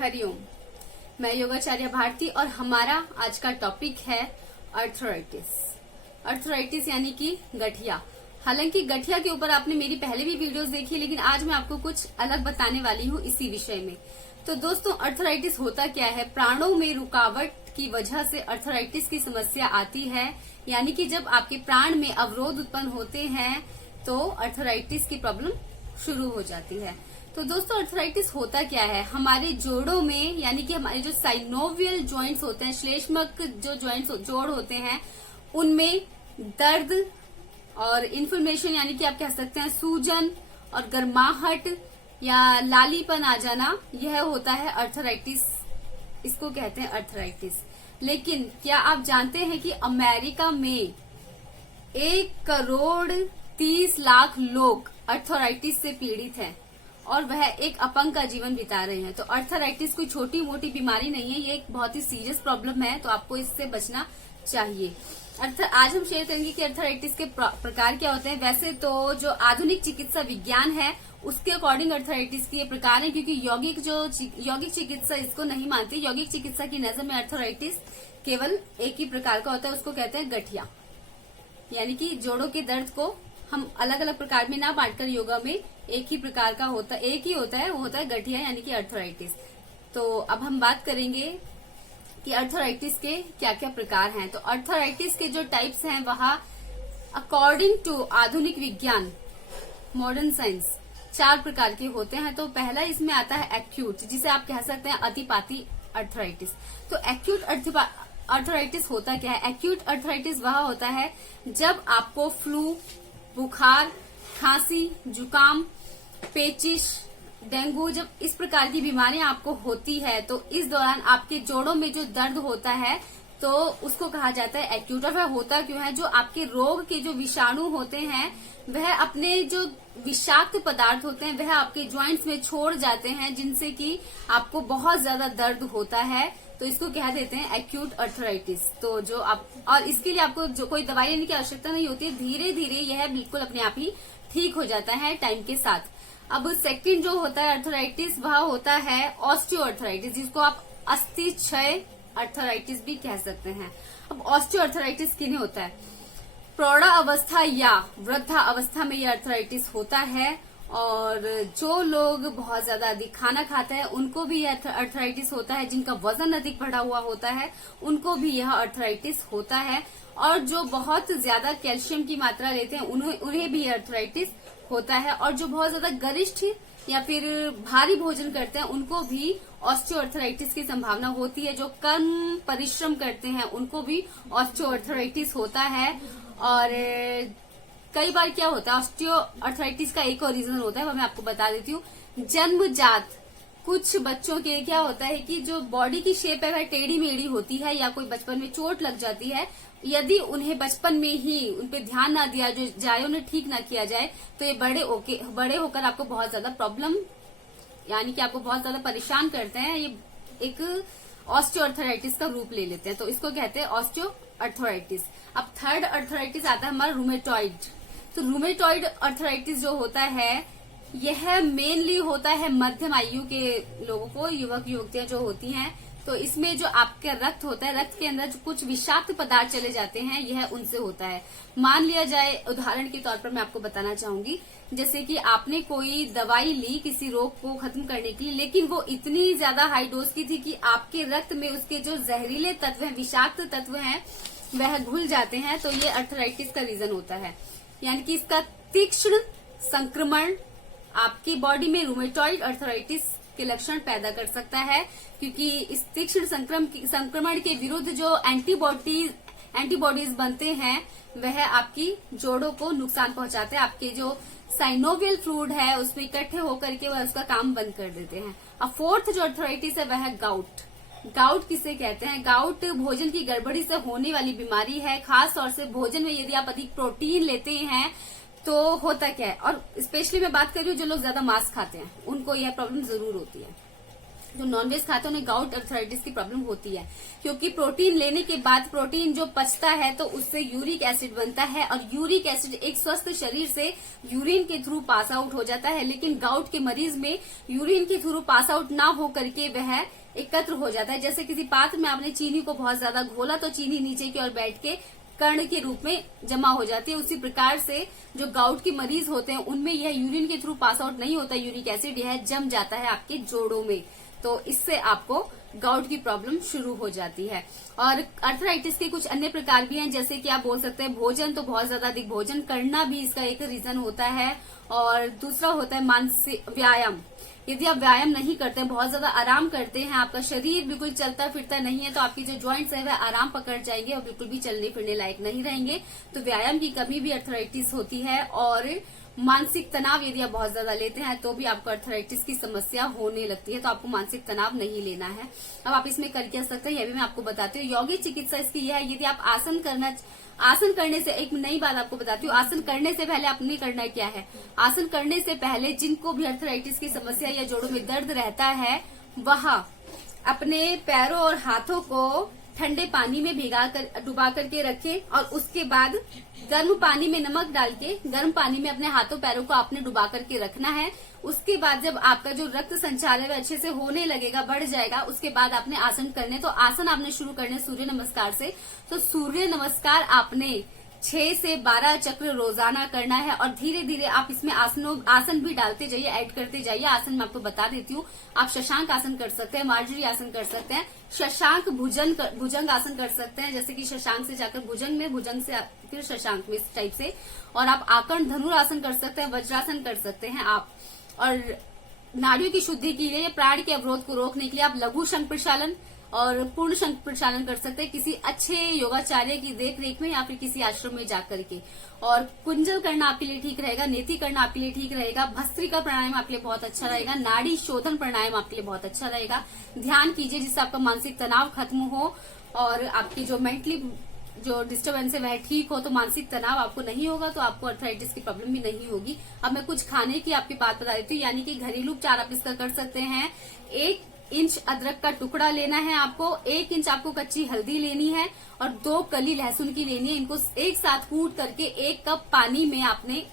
हरिओम। मैं योगाचार्य भारती और हमारा आज का टॉपिक है अर्थराइटिस। अर्थराइटिस यानी कि गठिया। हालांकि गठिया के ऊपर आपने मेरी पहले भी वीडियोस देखी, लेकिन आज मैं आपको कुछ अलग बताने वाली हूँ इसी विषय में। तो दोस्तों, अर्थराइटिस होता क्या है? प्राणों में रुकावट की वजह से अर्थराइटिस की समस्या आती है, यानी कि जब आपके प्राण में अवरोध उत्पन्न होते हैं तो अर्थराइटिस की प्रॉब्लम शुरू हो जाती है। तो दोस्तों, अर्थराइटिस होता क्या है? हमारे जोड़ों में, यानी कि हमारे जो साइनोवियल जॉइंट्स होते हैं, श्लेष्मक जो जॉइंट्स जोड़ होते हैं, उनमें दर्द और इन्फ्लेमेशन, यानी कि आप कह सकते हैं सूजन और गर्माहट या लालीपन आ जाना, यह होता है अर्थराइटिस। इसको कहते हैं अर्थराइटिस। लेकिन क्या आप जानते हैं कि अमेरिका में 1,30,00,000 लोग अर्थराइटिस से पीड़ित हैं और वह एक अपंग का जीवन बिता रहे हैं। तो अर्थराइटिस कोई छोटी मोटी बीमारी नहीं है, ये एक बहुत ही सीरियस प्रॉब्लम है, तो आपको इससे बचना चाहिए। आज हम शेयर करेंगे कि अर्थराइटिस के प्रकार क्या होते हैं। वैसे तो जो आधुनिक चिकित्सा विज्ञान है उसके अकॉर्डिंग अर्थराइटिस के ये प्रकार है, क्योंकि यौगिक चिकित्सा इसको नहीं मानती। यौगिक चिकित्सा की नजर में अर्थराइटिस केवल एक ही प्रकार का होता है, उसको कहते हैं गठिया। यानी कि जोड़ों के दर्द को हम अलग अलग प्रकार में ना बांटकर योगा में एक ही प्रकार का होता है, एक ही होता है, वो होता है गठिया यानी कि अर्थराइटिस। तो अब हम बात करेंगे कि अर्थराइटिस के क्या क्या प्रकार हैं। तो अर्थराइटिस के जो टाइप्स हैं वह अकॉर्डिंग टू आधुनिक विज्ञान, मॉडर्न साइंस, 4 प्रकार के होते हैं। तो पहला इसमें आता है एक्यूट, जिसे आप कह सकते हैं अतिपाती अर्थराइटिस। तो एक्यूट अर्थराइटिस होता क्या है? एक्यूट अर्थराइटिस वह होता है जब आपको फ्लू, बुखार, खांसी, जुकाम, पेचिश, डेंगू, जब इस प्रकार की बीमारियां आपको होती है तो इस दौरान आपके जोड़ों में जो दर्द होता है तो उसको कहा जाता है एक्यूट। और वह होता क्यों है? जो आपके रोग के जो विषाणु होते हैं वह अपने जो विषाक्त पदार्थ होते हैं वह आपके ज्वाइंट्स में छोड़ जाते हैं, जिनसे कि आपको बहुत ज्यादा दर्द होता है। तो इसको कह देते हैं एक्यूट अर्थराइटिस। तो जो आप, और इसके लिए आपको जो कोई दवाई लेने की आवश्यकता नहीं होती है, धीरे धीरे यह बिल्कुल अपने आप ही ठीक हो जाता है टाइम के साथ। अब सेकंड जो होता है अर्थराइटिस वह होता है ऑस्टियो अर्थराइटिस, जिसको आप अस्थि क्षय अर्थराइटिस भी कह सकते हैं। अब ऑस्टियो अर्थराइटिस किन्हें होता है? प्रौढ़ा अवस्था या वृद्धा अवस्था में यह अर्थराइटिस होता है। और जो लोग बहुत ज्यादा अधिक खाना खाते हैं उनको भी यह अर्थराइटिस होता है। जिनका वजन अधिक बढ़ा हुआ होता है उनको भी यह अर्थराइटिस होता है। और जो बहुत ज्यादा कैल्शियम की मात्रा लेते हैं उन्हें भी अर्थराइटिस होता है। और जो बहुत ज्यादा गरिष्ठ या फिर भारी भोजन करते हैं उनको भी ऑस्टियोआर्थराइटिस की संभावना होती है। जो कम परिश्रम करते हैं उनको भी ऑस्टियोआर्थराइटिस होता है। और कई बार क्या होता है, ऑस्टियोआर्थराइटिस का एक और रीजन होता है, वो मैं आपको बता देती हूँ। जन्मजात कुछ बच्चों के क्या होता है कि जो बॉडी की शेप है वह टेढ़ी मेढ़ी होती है, या कोई बचपन में चोट लग जाती है, यदि उन्हें बचपन में ही उन पे ध्यान ना दिया जाए, उन्हें ठीक ना किया जाए, तो ये बड़े होकर आपको बहुत ज्यादा प्रॉब्लम, यानी कि आपको बहुत ज्यादा परेशान करते हैं। ये एक ऑस्टियोआर्थराइटिस का रूप ले लेते हैं। तो इसको कहते हैं ऑस्टियोआर्थराइटिस। अब थर्ड अर्थराइटिस आता है हमारा रूमेटॉइड। तो रूमेटॉइड अर्थराइटिस जो होता है यह मेनली होता है मध्यम आयु के लोगों को, युवक युवतियां जो होती हैं। तो इसमें जो आपका रक्त होता है, रक्त के अंदर जो कुछ विषाक्त पदार्थ चले जाते हैं, यह उनसे होता है। मान लिया जाए, उदाहरण के तौर पर मैं आपको बताना चाहूंगी, जैसे कि आपने कोई दवाई ली किसी रोग को खत्म करने के लिए, लेकिन वो इतनी ज्यादा हाई डोज की थी कि आपके रक्त में उसके जो जहरीले तत्व हैं, विषाक्त तत्व हैं, वह घुल जाते हैं। तो ये अर्थराइटिस का रीजन होता है। यानी कि इसका तीक्ष्ण संक्रमण आपकी बॉडी में रूमेटॉइड अर्थराइटिस के लक्षण पैदा कर सकता है, क्योंकि इस तीक्ष्ण संक्रमण के विरुद्ध जो एंटीबॉडीज बनते हैं वह आपकी जोड़ों को नुकसान पहुंचाते हैं। आपके जो साइनोवियल फ्लूइड है उसमें इकट्ठे होकर के वह उसका काम बंद कर देते हैं। अब फोर्थ जो अर्थराइटिस है वह है गाउट। गाउट किसे कहते हैं? गाउट भोजन की गड़बड़ी से होने वाली बीमारी है। खास तौर से भोजन में यदि आप अधिक प्रोटीन लेते हैं तो होता क्या है, और स्पेशली मैं बात कर रही हूँ जो लोग ज्यादा मांस खाते हैं उनको यह प्रॉब्लम जरूर होती है। जो नॉनवेज खाते हैं उन्हें गाउट अर्थराइटिस की प्रॉब्लम होती है, क्योंकि प्रोटीन लेने के बाद प्रोटीन जो पचता है तो उससे यूरिक एसिड बनता है, और यूरिक एसिड एक स्वस्थ शरीर से यूरिन के थ्रू पास आउट हो जाता है। लेकिन गाउट के मरीज में यूरिन के थ्रू पास आउट ना हो करके वह एकत्र हो जाता है। जैसे किसी पात्र में आपने चीनी को बहुत ज्यादा घोला तो चीनी नीचे की ओर बैठ के कण के रूप में जमा हो जाती है। उसी प्रकार से जो गाउट के मरीज होते हैं उनमें यह यूरिन के थ्रू पास आउट नहीं होता यूरिक एसिड, यह जम जाता है आपके जोड़ों में, तो इससे आपको गाउट की प्रॉब्लम शुरू हो जाती है। और अर्थराइटिस के कुछ अन्य प्रकार भी हैं, जैसे कि आप बोल सकते हैं भोजन, तो बहुत ज्यादा अधिक भोजन करना भी इसका एक रीजन होता है। और दूसरा होता है मानसिक व्यायाम। यदि आप व्यायाम नहीं करते हैं, बहुत ज्यादा आराम करते हैं, आपका शरीर बिल्कुल चलता फिरता नहीं है, तो आपकी जो जॉइंट्स है वह आराम पकड़ जाएंगे और बिल्कुल भी चलने फिरने लायक नहीं रहेंगे। तो व्यायाम की कमी भी अर्थराइटिस होती है। और मानसिक तनाव यदि आप बहुत ज्यादा लेते हैं तो भी आपको अर्थराइटिस की समस्या होने लगती है, तो आपको मानसिक तनाव नहीं लेना है। अब आप इसमें कर क्या सकते हैं यह भी मैं आपको बताती हूँ। यौगिक चिकित्सा इसकी यह है, यदि आप आसन करने से, एक नई बात आपको बताती हूँ, आसन करने से पहले आपने करना क्या है। आसन करने से पहले जिनको भी अर्थराइटिस की समस्या या जोड़ों में दर्द रहता है वह अपने पैरों और हाथों को ठंडे पानी में डुबा करके रखें, और उसके बाद गर्म पानी में नमक डाल के गर्म पानी में अपने हाथों पैरों को आपने डुबा करके रखना है। उसके बाद जब आपका जो रक्त संचार है वह अच्छे से होने लगेगा, बढ़ जाएगा, उसके बाद आपने आसन करने, तो आसन आपने शुरू करने सूर्य नमस्कार से। तो सूर्य नमस्कार आपने 6 से 12 चक्र रोजाना करना है, और धीरे धीरे आप इसमें आसन भी डालते जाइए, ऐड करते जाइए। आसन मैं आपको बता देती हूँ, आप शशांक आसन कर सकते हैं, मार्जरी आसन कर सकते हैं, शशांक भुजंग आसन कर सकते हैं, जैसे कि शशांक से जाकर भुजंग में, भुजंग से फिर शशांक में, इस टाइप से। और आप आकर्ण धनुरासन कर सकते हैं, वज्रासन कर सकते हैं आप। और नाड़ियों की शुद्धि के लिए, प्राण के अवरोध को रोकने के लिए आप लघु शंख प्रक्षालन और पूर्ण शंख प्रक्षालन कर सकते हैं, किसी अच्छे योगाचार्य की देख रेख में या फिर किसी आश्रम में जाकर के। और कुंजल करना आपके लिए ठीक रहेगा, नेति करना आपके लिए ठीक रहेगा, भस्त्रिका प्राणायाम आपके लिए बहुत अच्छा रहेगा, नाड़ी शोधन प्राणायाम आपके लिए बहुत अच्छा रहेगा। ध्यान कीजिए जिससे आपका मानसिक तनाव खत्म हो और आपकी जो मेंटली जो डिस्टर्बेंस है वह ठीक हो, तो मानसिक तनाव आपको नहीं होगा, तो आपको अर्थराइटिस की प्रॉब्लम भी नहीं होगी। अब मैं कुछ खाने की आपकी बात बता देती हूँ, यानी कि घरेलू उपचार आप इसका कर सकते हैं। 1 इंच अदरक का टुकड़ा लेना है आपको, 1 इंच आपको कच्ची हल्दी लेनी है, और 2 कली लहसुन की लेनी है। इनको एक साथ कूट करके 1 कप पानी में आपने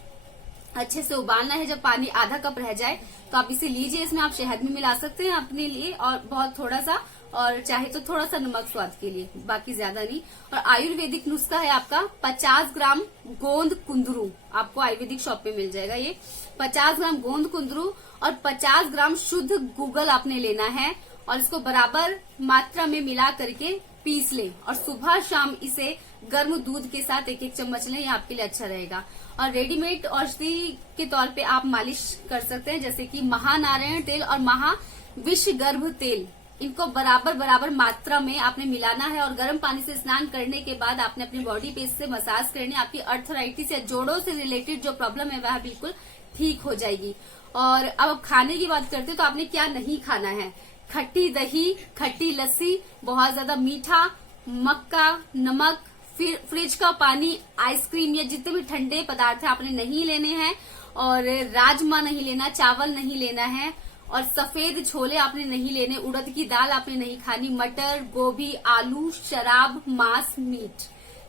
अच्छे से उबालना है। जब पानी आधा कप रह जाए तो आप इसे लीजिए, इसमें आप शहद भी मिला सकते हैं अपने लिए, और बहुत थोड़ा सा, और चाहे तो थोड़ा सा नमक स्वाद के लिए, बाकी ज्यादा नहीं। और आयुर्वेदिक नुस्खा है आपका 50 ग्राम गोंद कुंदरू, आपको आयुर्वेदिक शॉप पे मिल जाएगा ये। 50 ग्राम गोंद कुंदरू और 50 ग्राम शुद्ध गूगल आपने लेना है, और इसको बराबर मात्रा में मिला करके पीस लें, और सुबह शाम इसे गर्म दूध के साथ 1-1 चम्मच लें, ये आपके लिए अच्छा रहेगा। और रेडीमेड औषधि के तौर पे आप मालिश कर सकते हैं, जैसे कि महानारायण तेल और महाविषगर्भ तेल, इनको बराबर मात्रा में आपने मिलाना है, और गर्म पानी से स्नान करने के बाद आपने अपनी बॉडी पे इससे मसाज करनी। आपकी अर्थराइटिस या जोड़ों से रिलेटेड जो प्रॉब्लम है वह बिल्कुल ठीक हो जाएगी। और अब खाने की बात करते हैं तो आपने क्या नहीं खाना है। खट्टी दही, खट्टी लस्सी, बहुत ज्यादा मीठा, मक्का, नमक, फिर फ्रिज का पानी, आइसक्रीम या जितने भी ठंडे पदार्थ है आपने नहीं लेने हैं। और राजमा नहीं लेना, चावल नहीं लेना है, और सफेद छोले आपने नहीं लेने, उड़द की दाल आपने नहीं खानी, मटर, गोभी, आलू, शराब, मांस, मीट।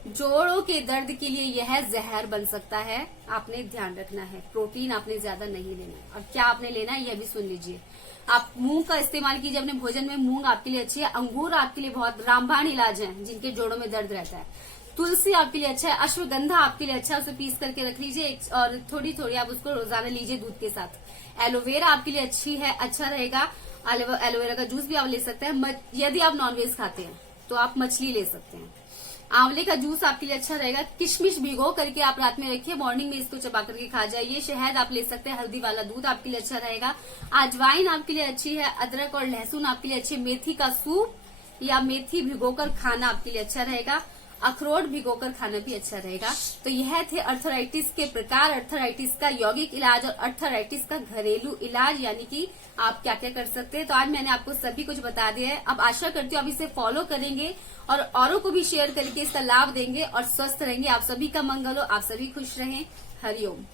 जोड़ों के दर्द के लिए यह जहर बन सकता है, आपने ध्यान रखना है। प्रोटीन आपने ज्यादा नहीं लेना। और क्या आपने लेना है यह भी सुन लीजिए। आप मूंग का इस्तेमाल कीजिए अपने भोजन में, मूंग आपके लिए अच्छी है। अंगूर आपके लिए बहुत रामबाण इलाज है जिनके जोड़ों में दर्द रहता है। तुलसी आपके लिए अच्छा है। अश्वगंधा आपके लिए अच्छा है, उसे पीस करके रख लीजिए, और थोड़ी थोड़ी आप उसको रोजाना लीजिए दूध के साथ। एलोवेरा आपके लिए अच्छी है, अच्छा रहेगा। एलोवेरा का जूस भी आप ले सकते हैं। यदि आप नॉनवेज खाते हैं तो आप मछली ले सकते हैं। आंवले का जूस आपके लिए अच्छा रहेगा। किशमिश भिगो करके आप रात में रखिए, मॉर्निंग में इसको चबा करके खा जाइए। शहद आप ले सकते हैं, हल्दी वाला दूध आपके लिए अच्छा रहेगा। अजवाइन आपके लिए अच्छी है। अदरक और लहसुन आपके लिए अच्छे। मेथी का सूप या मेथी भिगोकर खाना आपके लिए अच्छा रहेगा। अखरोट भिगोकर खाना भी अच्छा रहेगा। तो यह थे अर्थराइटिस के प्रकार, अर्थराइटिस का यौगिक इलाज और अर्थराइटिस का घरेलू इलाज, यानी कि आप क्या क्या कर सकते हैं। तो आज मैंने आपको सभी कुछ बता दिया है। अब आशा करती हूँ आप इसे फॉलो करेंगे और औरों को भी शेयर करके इसका लाभ देंगे और स्वस्थ रहेंगे। आप सभी का मंगल हो, आप सभी खुश रहें। हरिओम।